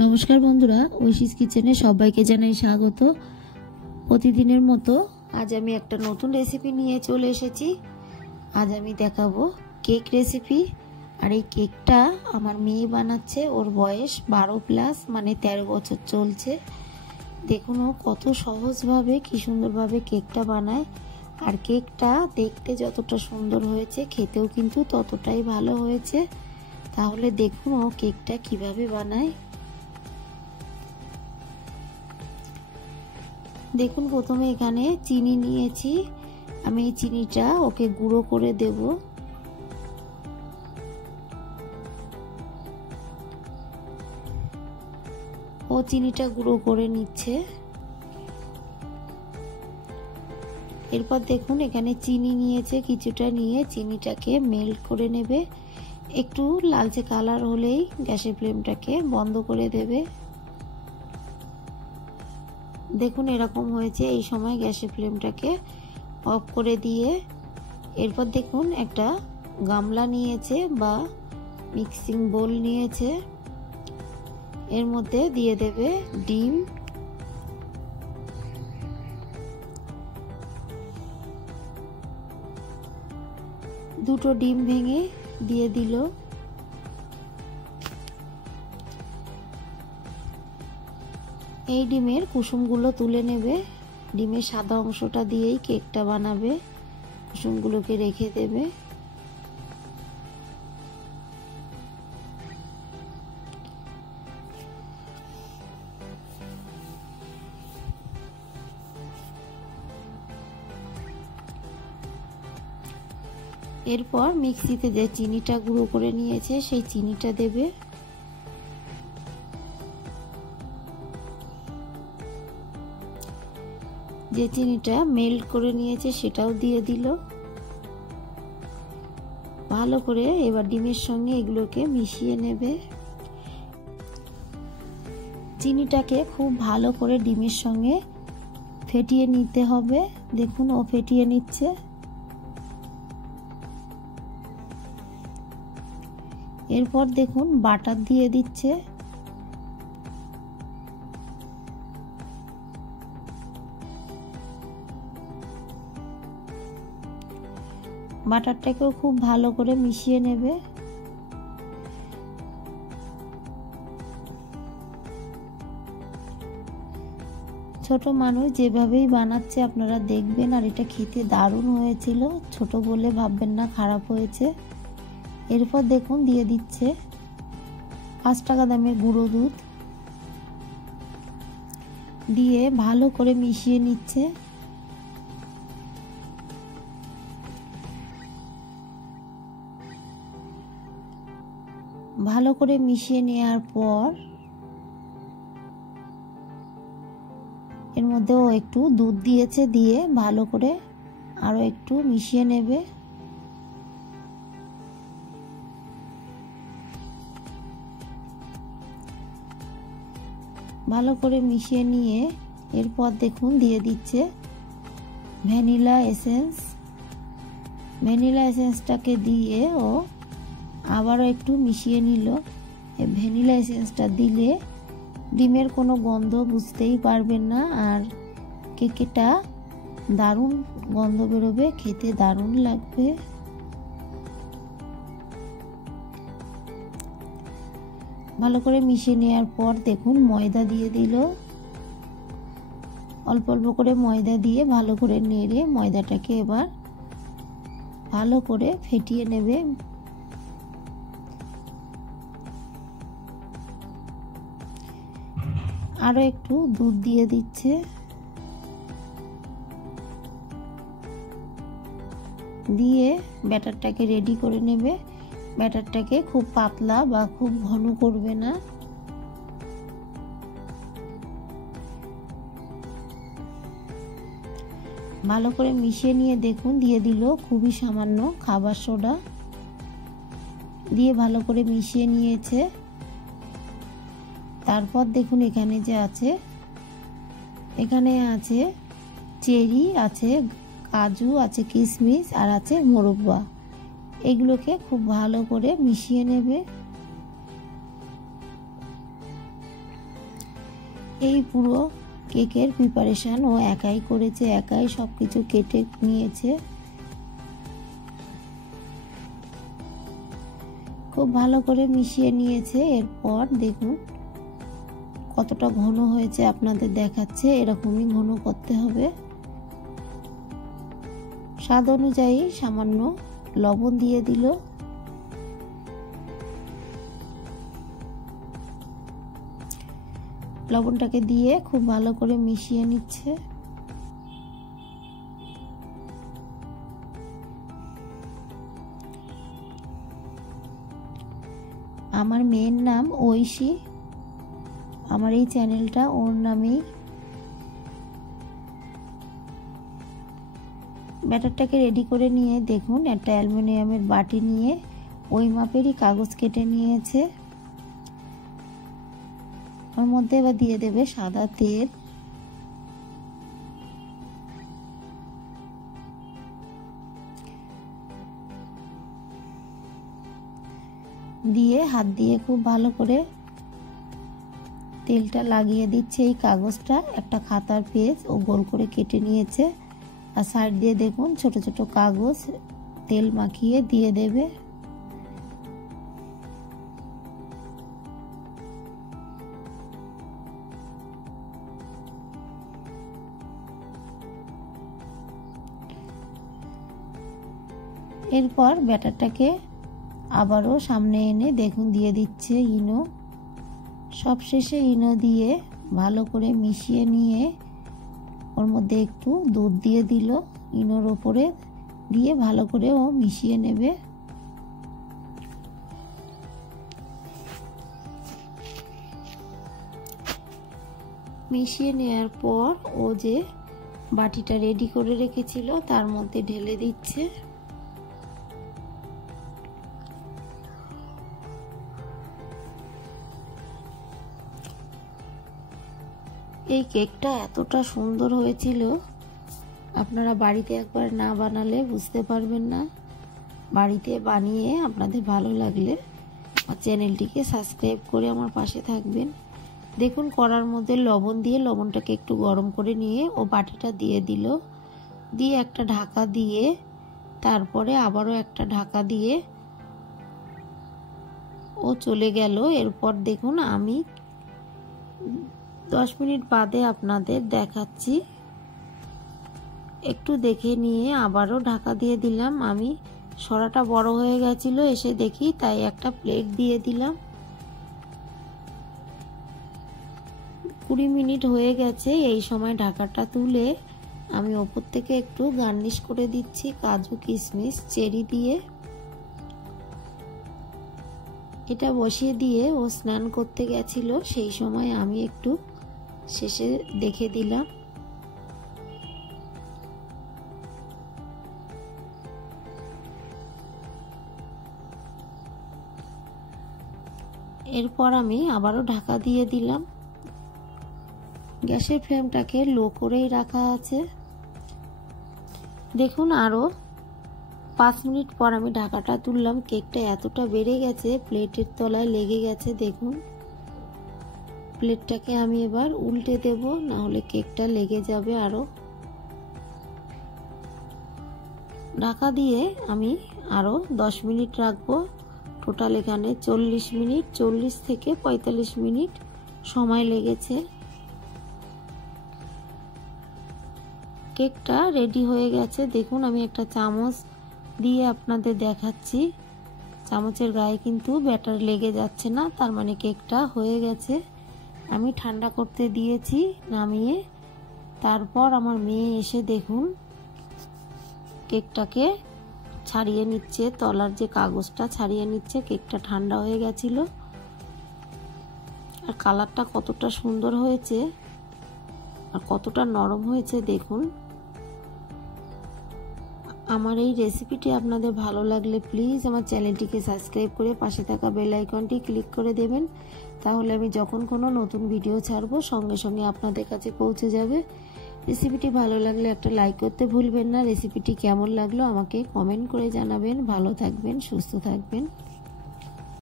নমস্কার বন্ধুরা, ঐশীস কিচেনে সবাইকে জানাই স্বাগত। প্রতিদিনের মতো আজ আমি একটা নতুন রেসিপি নিয়ে চলে এসেছি। আজ আমি দেখাবো কেক রেসিপি। আর এই কেকটা আমার মেয়ে বানাচ্ছে, ওর বয়স 12+, মানে 13 বছর চলছে। দেখুন ও কত সহজভাবে কি সুন্দরভাবে কেকটা বানায়। আর কেকটা দেখতে যতটা সুন্দর হয়েছে, খেতেও কিন্তু ততটাই ভালো হয়েছে। তাহলে দেখুন ও কেকটা কিভাবে বানায়। দেখুন প্রথমে এখানে চিনি নিয়েছি, আমি এই চিনিটা ওকে গুঁড়ো করে দেব। ও চিনিটা গুঁড়ো করে নিচ্ছে। এরপর দেখুন এখানে চিনি নিয়েছে, কিছুটা নিয়ে চিনিটাকে মেল্ট করে নেবে। একটু লালচে কালার হলেই গ্যাসের ফ্লেমটাকে বন্ধ করে দেবে। দেখুন এরকম হয়েছে, এই সময় গ্যাসের ফ্লেমটাকে অফ করে দিয়ে এরপর দেখুন একটা গামলা নিয়েছে বা মিক্সিং বোল নিয়েছে, এর মধ্যে দিয়ে দেবে ডিম। দুটো ডিম ভেঙে দিয়ে দিল। এই ডিমের কুসুমগুলো তুলে নেবে। ডিমের সাদা অংশটা দিয়েই কেকটা বানাবে, কুসুমগুলোকে রেখে দেবে। এরপর মিক্সিতে যে চিনিটা গুঁড়ো করে নিয়েছে সেই চিনিটা দেবে। যে চিনিটা মেল্ট করে নিয়েছে সেটাও দিয়ে দিল। ভালো করে এবার ডিমের সঙ্গে এগুলোকে মিশিয়ে নেবে। চিনিটাকে খুব ভালো করে ডিমের সঙ্গে ফেটিয়ে নিতে হবে। দেখুন ও ফেটিয়ে নিচ্ছে। এরপর দেখুন বাটার দিয়ে দিচ্ছে। বাটারটাকেও খুব ভালো করে মিশিয়ে নেবে। ছোট মানুষ যেভাবেই বানাচ্ছে আপনারা দেখবেন, আর এটা খেতে দারুণ হয়েছিল। ছোট বলে ভাববেন না খারাপ হয়েছে। এরপর দেখুন দিয়ে দিচ্ছে 5 টাকা দামের গুঁড়ো দুধ, দিয়ে ভালো করে মিশিয়ে নিচ্ছে। ভালো করে মিশিয়ে নেওয়ার পর এর মধ্যেও একটু দুধ দিয়েছে, দিয়ে ভালো করে আরো একটু মিশিয়ে নেবে। ভালো করে মিশিয়ে নিয়ে এরপর দেখুন দিয়ে দিচ্ছে ভ্যানিলা এসেন্স। ভ্যানিলা এসেন্সটাকে দিয়ে ও আবারও একটু মিশিয়ে নিল। এই ভ্যানিলা এসেন্সটা দিলে ডিমের কোনো গন্ধ বুঝতেই পারবেন না, আর কেকটা দারুণ গন্ধ বেরোবে, খেতে দারুণ লাগবে। ভালো করে মিশিয়ে নেওয়ার পর দেখুন ময়দা দিয়ে দিল। অল্প অল্প করে ময়দা দিয়ে ভালো করে নেড়ে ময়দাটাকে এবার ভালো করে ফেটিয়ে নেবে। আরো একটু দুধ দিয়ে দিচ্ছে। দিয়ে ব্যাটারটাকে রেডি করে নেবে। ব্যাটারটাকে খুব পাতলা বা খুব ঘন করবে না। ভালো করে মিশিয়ে নিয়ে দেখুন দিয়ে দিল খুবই সামান্য খাবার সোডা, দিয়ে ভালো করে মিশিয়ে নিয়েছে। তারপর দেখুন এখানে যে আছে, এখানে আছে চেরি, আছে কাজু, আছে কিশমিশ, আর আছে মোরব্বা। এগুলোকে খুব ভালো করে মিশিয়ে নেবে। এই পুরো কেকের প্রিপারেশন ও একাই করেছে, একাই সবকিছু কেটে নিয়েছে। খুব ভালো করে মিশিয়ে নিয়েছে। এরপর দেখুন কতটা ঘন হয়েছে, আপনাদের দেখাচ্ছে। এরকমই ঘন করতে হবে। স্বাদ অনুযায়ী সামান্য লবণ দিয়ে দিল। লবণটাকে দিয়ে খুব ভালো করে মিশিয়ে নিচ্ছে। আমার মেয়ের নাম ঐশী, আমার এই চ্যানেলটা ওর নামেই। ব্যাটারটাকে রেডি করে নিয়ে দেখুন একটা অ্যালুমিনিয়ামের বাটি নিয়ে ওই মাপেরই কাগজ কেটে নিয়েছে। ওর মধ্যে এবার দিয়ে দেবে সাদা তেল। দিয়ে হাত দিয়ে খুব ভালো করে তেলটা লাগিয়ে দিচ্ছে। এই কাগজটা একটা খাতার পেজ ও গোল করে কেটে নিয়েছে। আর সাইড দিয়ে দেখুন ছোট ছোট কাগজ তেল মাখিয়ে দিয়ে দেবে। এরপর ব্যাটারটাকে আবারও সামনে এনে দেখুন দিয়ে দিচ্ছে ইনো। সবশেষে ইনো দিয়ে ভালো করে মিশিয়ে নিয়ে ওর মধ্যে একটু দুধ দিয়ে দিল। ইনোর ওপরে দিয়ে ভালো করে ও মিশিয়ে নেবে। মিশিয়ে নেওয়ার পর ও যে বাটিটা রেডি করে রেখেছিল তার মধ্যে ঢেলে দিচ্ছে। এই কেকটা এতটা সুন্দর হয়েছিল, আপনারা বাড়িতে একবার না বানালে বুঝতে পারবেন না। বাড়িতে বানিয়ে আপনাদের ভালো লাগলে আমার চ্যানেলটিকে সাবস্ক্রাইব করে আমার পাশে থাকবেন। দেখুন কড়ার মধ্যে লবণ দিয়ে লবণটাকে একটু গরম করে নিয়ে ও বাটিটা দিয়ে দিল। দিয়ে একটা ঢাকা দিয়ে তারপরে আবারও একটা ঢাকা দিয়ে ও চলে গেল। এরপর দেখুন আমি 10 মিনিট বাদে আপনাদের দেখাচ্ছি। একটু দেখে নিয়ে আবারও ঢাকা দিয়ে দিলাম। আমি সরাটা বড় হয়ে গেছিল এসে দেখি, তাই একটা প্লেট দিয়ে দিলাম। 20 মিনিট হয়ে গেছে। এই সময় ঢাকাটা তুলে আমি ওপর থেকে একটু গার্নিশ করে দিচ্ছি কাজু কিশমিশ চেরি দিয়ে। এটা বসিয়ে দিয়ে ও স্নান করতে গেছিল, সেই সময় আমি একটু শেষে দেখে দিলাম। এরপর আমি আবারও ঢাকা দিয়ে দিলাম। গ্যাসের ফ্লেমটাকে লো করেই রাখা আছে। দেখুন আরো 5 মিনিট পর আমি ঢাকাটা তুললাম। কেকটা এতটা বেড়ে গেছে, প্লেটের তলায় লেগে গেছে। দেখুন প্লেটটাকে আমি এবার উল্টে দেব, না হলে কেকটা লেগে যাবে আরো। ঢাকা দিয়ে আমি আরো 10 মিনিট রাখবো। টোটাল এখানে 40 মিনিট, 40 থেকে 45 মিনিট সময় লেগেছে। কেকটা রেডি হয়ে গেছে। দেখুন আমি একটা চামচ দিয়ে আপনাদের দেখাচ্ছি। চামচের গায়ে কিন্তু ব্যাটার লেগে যাচ্ছে না, তার মানে কেকটা হয়ে গেছে। আমি ঠান্ডা করতে দিয়েছি নামিয়ে। তারপর আমার মেয়ে এসে দেখুন কেকটাকে ছাড়িয়ে নিচ্ছে, তলার যে কাগজটা ছাড়িয়ে নিচ্ছে। কেকটা ঠান্ডা হয়ে গেছিল। আর কালারটা কতটা সুন্দর হয়েছে আর কতটা নরম হয়েছে দেখুন। আমার এই রেসিপিটি আপনাদের ভালো লাগলে প্লিজ আমার চ্যানেলটিকে সাবস্ক্রাইব করে পাশে থাকা বেল আইকনটি ক্লিক করে দেবেন। তাহলে আমি যখন কোনো নতুন ভিডিও ছাড়বো সঙ্গে সঙ্গে আপনাদের কাছে পৌঁছে যাবে। রেসিপিটি ভালো লাগলে একটা লাইক করতে ভুলবেন না। রেসিপিটি কেমন লাগলো আমাকে কমেন্ট করে জানাবেন। ভালো থাকবেন, সুস্থ থাকবেন।